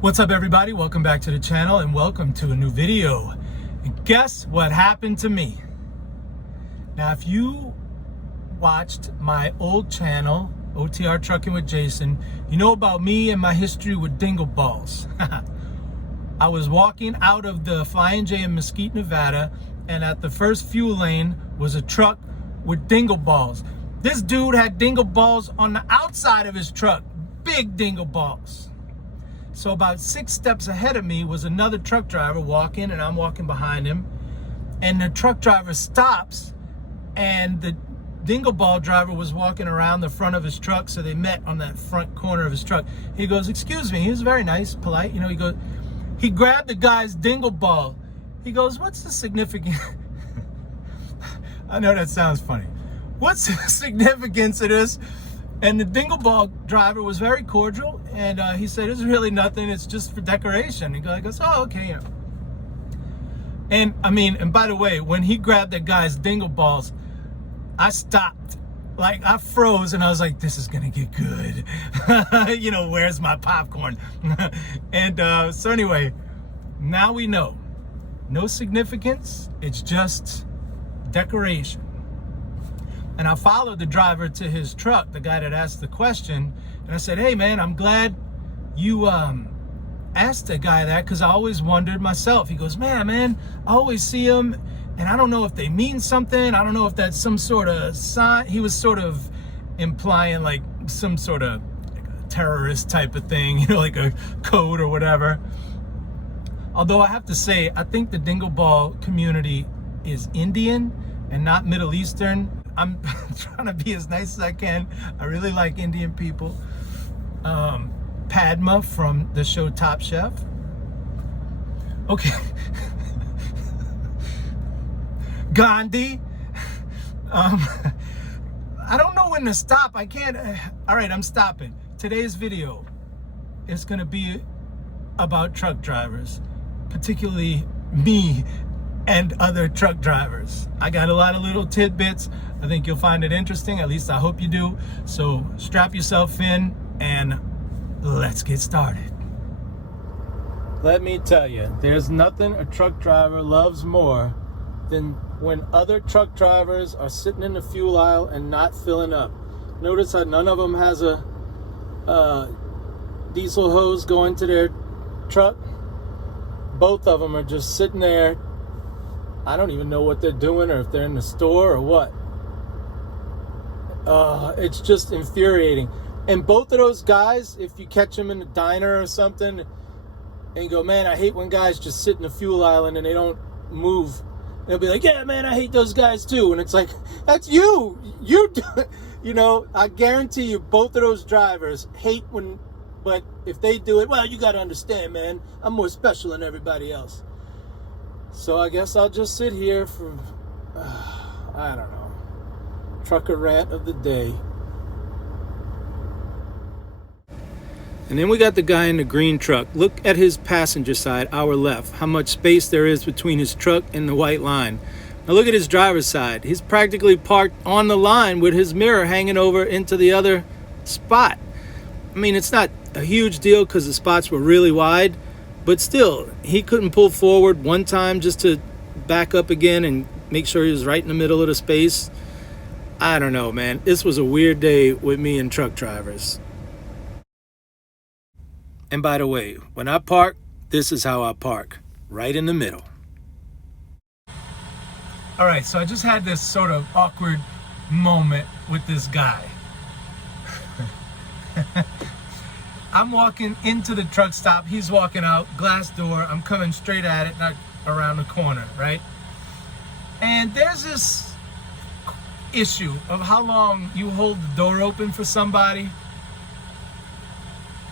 What's up, everybody? Welcome back to the channel and welcome to a new video. And guess what happened to me? Now, if you watched my old channel, OTR Trucking with Jason, you know about me and my history with dingle balls. I was walking out of the Flying J in Mesquite, Nevada, and at the first fuel lane was a truck with dingle balls. This dude had dingle balls on the outside of his truck, big dingle balls. So about 6 steps ahead of me was another truck driver walking, and I'm walking behind him. And the truck driver stops, and the dingle ball driver was walking around the front of his truck, so they met on that front corner of his truck. He goes, "Excuse me." He was very nice, polite. You know, he grabbed the guy's dingle ball. He goes, "What's the significance?" I know that sounds funny. "What's the significance of this?" And the dingle ball driver was very cordial, and he said, "It's really nothing. It's just for decoration." And the guy goes, "Oh, okay." Yeah. And by the way, when he grabbed that guy's dingle balls, I stopped. Like, I froze, and I was like, "This is gonna get good." You know, where's my popcorn? And so anyway, now we know. No significance. It's just decoration. And I followed the driver to his truck, the guy that asked the question. And I said, "Hey, man, I'm glad you asked the guy that, because I always wondered myself." He goes, man, I always see them, and I don't know if they mean something. I don't know if that's some sort of sign." He was sort of implying like some sort of like a terrorist type of thing, you know, like a code or whatever. Although I have to say, I think the dingle ball community is Indian and not Middle Eastern. I'm trying to be as nice as I can. I really like Indian people. Padma from the show Top Chef. Okay. Gandhi. I don't know when to stop. I can't. All right, I'm stopping. Today's video is going to be about truck drivers, particularly me and other truck drivers. I got a lot of little tidbits. I think you'll find it interesting. At least I hope you do. So strap yourself in and let's get started. Let me tell you, there's nothing a truck driver loves more than when other truck drivers are sitting in the fuel aisle and not filling up. Notice how none of them has a diesel hose going to their truck. Both of them are just sitting there. I don't even know what they're doing, or if they're in the store or what. It's just infuriating. And both of those guys, if you catch them in a diner or something, and you go, "Man, I hate when guys just sit in the fuel aisle and they don't move." They'll be like, "Yeah, man, I hate those guys too." And it's like, that's you. You know, I guarantee you both of those drivers hate when, but if they do it, well, you got to understand, man, I'm more special than everybody else. So I guess I'll just sit here for, I don't know, trucker rant of the day. And then we got the guy in the green truck. Look at his passenger side, our left, how much space there is between his truck and the white line. Now look at his driver's side. He's practically parked on the line with his mirror hanging over into the other spot. I mean, it's not a huge deal because the spots were really wide, but still, he couldn't pull forward one time just to back up again and make sure he was right in the middle of the space. I don't know, man. This was a weird day with me and truck drivers. And by the way, when I park, this is how I park, right in the middle. All right, so I just had this sort of awkward moment with this guy. I'm walking into the truck stop. He's walking out, glass door. I'm coming straight at it, not around the corner, right? And there's this issue of how long you hold the door open for somebody.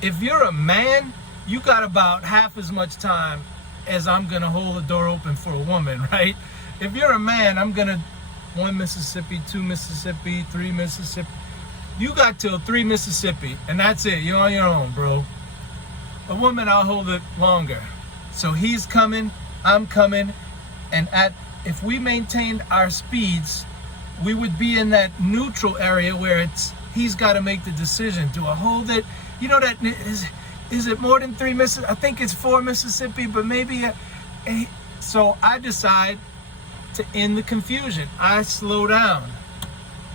If you're a man, you got about half as much time as I'm gonna hold the door open for a woman, right? If you're a man, I'm gonna 1 Mississippi, 2 Mississippi, 3 Mississippi. You got till 3 Mississippi, and that's it. You're on your own, bro. A woman, I'll hold it longer. So he's coming, I'm coming, and if we maintained our speeds, we would be in that neutral area where he's got to make the decision. Do I hold it? You know that is it more than 3 Mississippi? I think it's 4 Mississippi, but maybe. So I decide to end the confusion. I slow down,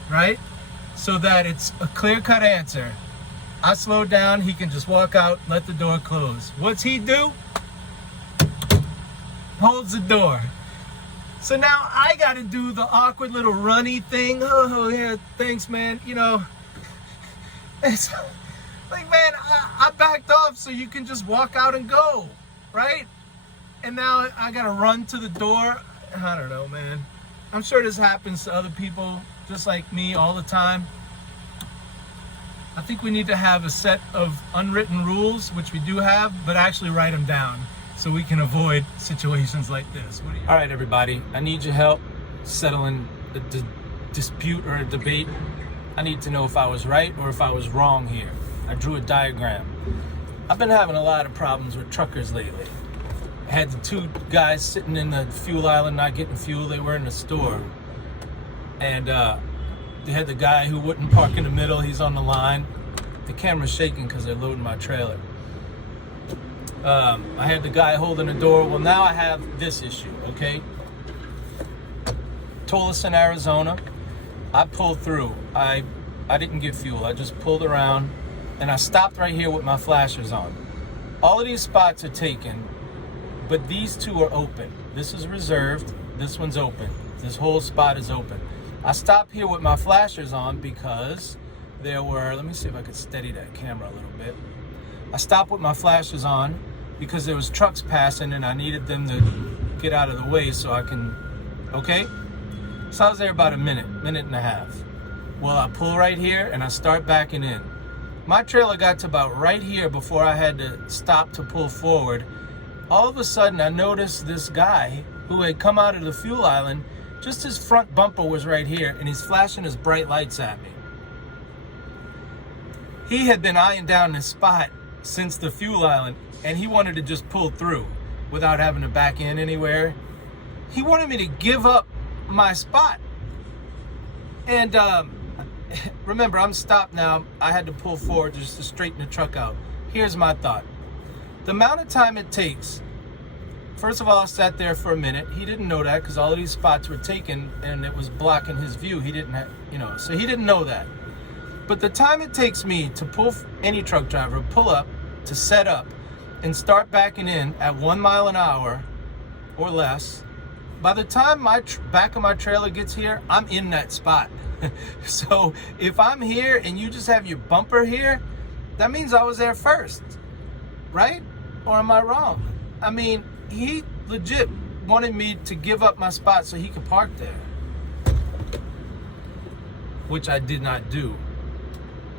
right? So that it's a clear-cut answer. I slow down, he can just walk out, let the door close. What's he do? Holds the door. So now I gotta do the awkward little runny thing. Oh yeah, thanks man. You know, it's like, man, I backed off so you can just walk out and go, right? And now I gotta run to the door. I don't know, man. I'm sure this happens to other people just like me all the time. I think we need to have a set of unwritten rules, which we do have, but actually write them down so we can avoid situations like this. All right, everybody, I need your help settling a dispute or a debate. I need to know if I was right or if I was wrong here. I drew a diagram. I've been having a lot of problems with truckers lately. I had the 2 guys sitting in the fuel island not getting fuel. They were in the store. And they had the guy who wouldn't park in the middle. He's on the line. The camera's shaking because they're loading my trailer. I had the guy holding the door. Well, now I have this issue, okay? Tolleson, Arizona. I pulled through. I didn't get fuel. I just pulled around and I stopped right here with my flashers on. All of these spots are taken, but these 2 are open. This is reserved. This one's open. This whole spot is open. I stopped here with my flashers on because there were, let me see if I could steady that camera a little bit. I stopped with my flashers on because there was trucks passing and I needed them to get out of the way so I can, okay? So I was there about a minute and a half. Well, I pull right here and I start backing in. My trailer got to about right here before I had to stop to pull forward. All of a sudden I noticed this guy who had come out of the fuel island. Just his front bumper was right here, and he's flashing his bright lights at me. He had been eyeing down this spot since the fuel island, and he wanted to just pull through without having to back in anywhere. He wanted me to give up my spot. And remember, I'm stopped now. I had to pull forward just to straighten the truck out. Here's my thought. The amount of time it takes. First of all, I sat there for a minute. He didn't know that because all of these spots were taken and it was blocking his view. He didn't have, so he didn't know that. But the time it takes me to pull, any truck driver, pull up, to set up, and start backing in at 1 mile an hour or less, by the time my back of my trailer gets here, I'm in that spot. So if I'm here and you just have your bumper here, that means I was there first, right? Or am I wrong? I mean, he legit wanted me to give up my spot so he could park there, which I did not do.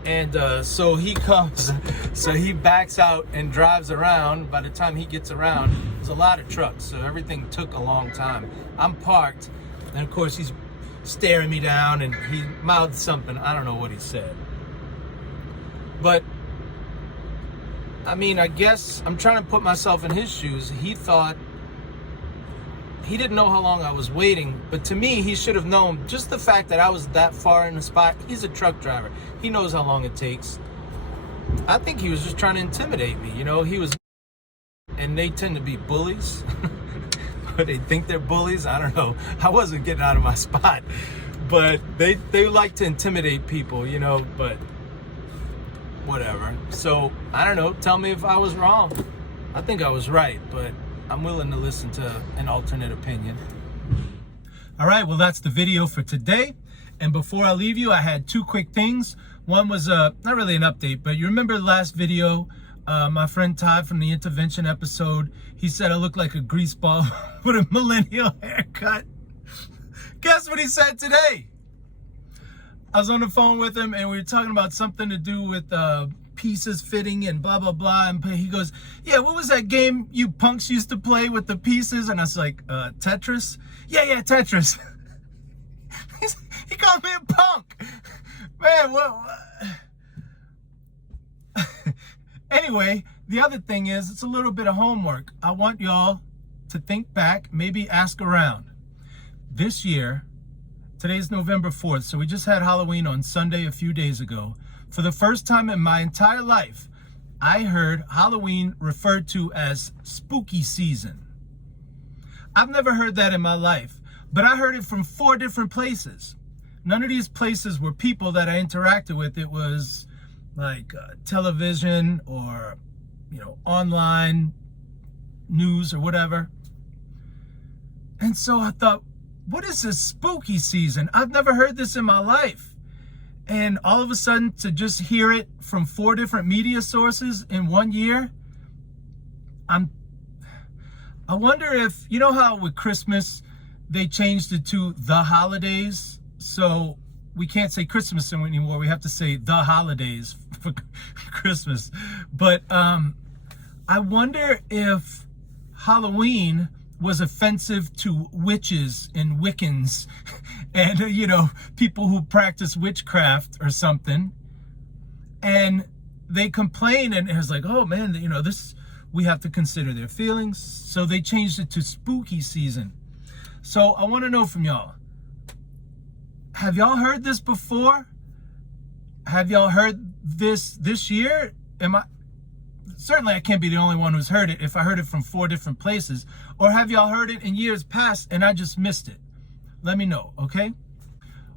And so he comes, so he backs out and drives around. By the time he gets around, there's a lot of trucks, so everything took a long time. I'm parked, and of course he's staring me down, and he mouthed something. I don't know what he said. But I mean, I guess I'm trying to put myself in his shoes. He thought, he didn't know how long I was waiting, but to me, he should have known just the fact that I was that far in the spot. He's a truck driver. He knows how long it takes. I think he was just trying to intimidate me. He was, and they tend to be bullies. Or they think they're bullies. I don't know. I wasn't getting out of my spot, but they like to intimidate people, but whatever. So I don't know, tell me if I was wrong. I think I was right, but I'm willing to listen to an alternate opinion. All right, well, that's the video for today. And before I leave you, I had 2 quick things. One was not really an update, but you remember the last video, my friend Todd from the intervention episode, he said I look like a grease ball with a millennial haircut. Guess what he said today? I was on the phone with him and we were talking about something to do with pieces fitting and blah, blah, blah. And he goes, yeah, what was that game you punks used to play with the pieces? And I was like, Tetris? Yeah, Tetris. He called me a punk. Man, what? Anyway, the other thing is, it's a little bit of homework. I want y'all to think back, maybe ask around. This year, today's November 4th, so we just had Halloween on Sunday a few days ago. For the first time in my entire life, I heard Halloween referred to as spooky season. I've never heard that in my life, but I heard it from 4 different places. None of these places were people that I interacted with. It was like television or, online news or whatever. And so I thought, what is this spooky season? I've never heard this in my life. And all of a sudden, to just hear it from 4 different media sources in 1 year, I wonder if, you know how with Christmas, they changed it to the holidays? So we can't say Christmas anymore. We have to say the holidays for Christmas. But I wonder if Halloween was offensive to witches and Wiccans and, people who practice witchcraft or something. And they complain, and it's like, oh man, this, we have to consider their feelings. So they changed it to spooky season. So I want to know from y'all, have y'all heard this before? Have y'all heard this year? Certainly I can't be the only one who's heard it if I heard it from 4 different places. Or have y'all heard it in years past and I just missed it? Let me know, okay?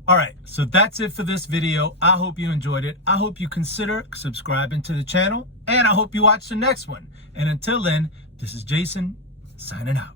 All right, so that's it for this video. I hope you enjoyed it. I hope you consider subscribing to the channel, and I hope you watch the next one. And until then, this is Jason signing out.